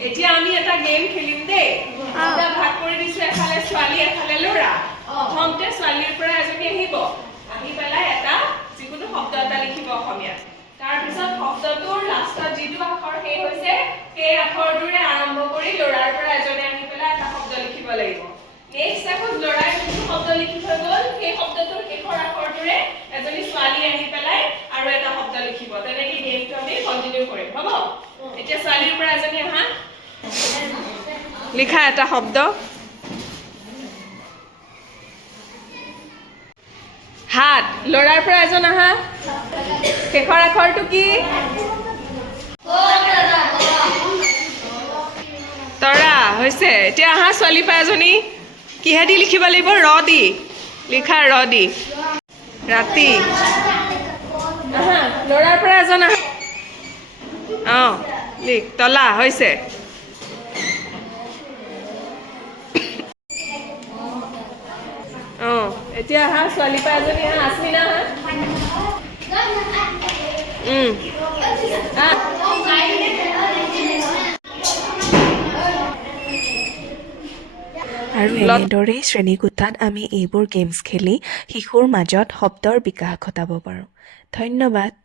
এতিয়া আমি এটা গেম খেলিম দেই এটা ভাগ কৰি দিছো এফালে ছোৱালী এফালে ল'ৰা প্ৰথমতে ছোৱালীৰ পৰা এজনী আহিব আহি পেলাই এটা যিকোনো শব্দ এটা লিখিব অসমীয়া তাৰ পিছত শব্দটোৰ লাষ্টত যিটো আখৰ সেই হৈছে সেই আখৰটোৰে আৰম্ভ কৰি ল'ৰাৰ পৰা এজনে আহি পেলাই এটা শব্দ লিখিব লাগিব নেক্সট আকৌ ল'ৰাই যিটো শব্দ লিখি থৈ গ'ল সেই শব্দটোৰ শেষৰ আখৰটোৰে এজনী ছোৱালী আহি পেলাই আৰু এটা শব্দ লিখিব তেনেকৈ গেমটো আমি কন্টিনিউ কৰিম হ'ব এতিয়া ছোৱালীৰ পৰা এজনী আহা লিখা এটা শব্দ হাত ল'ৰাৰ পৰা এজন আহা শেষৰ আখৰটো কি তৰা হৈছে এতিয়া আহা ছোৱালী পৰা এজনী কিহেদি লিখিব লাগিব ৰ দি লিখা ৰ দি ৰাতি আহা ল'ৰাৰ পৰা এজন আহা অঁ লিখ তলা হৈছে অঁ এতিয়া আহা ছোৱালী পৰা এজনী আহা আচমিনা আহা আৰু এনেদৰেই শ্ৰেণীকোঠাত আমি এইবোৰ গেমছ খেলি শিশুৰ মাজত শব্দৰ বিকাশ ঘটাব পাৰোঁ ধন্যবাদ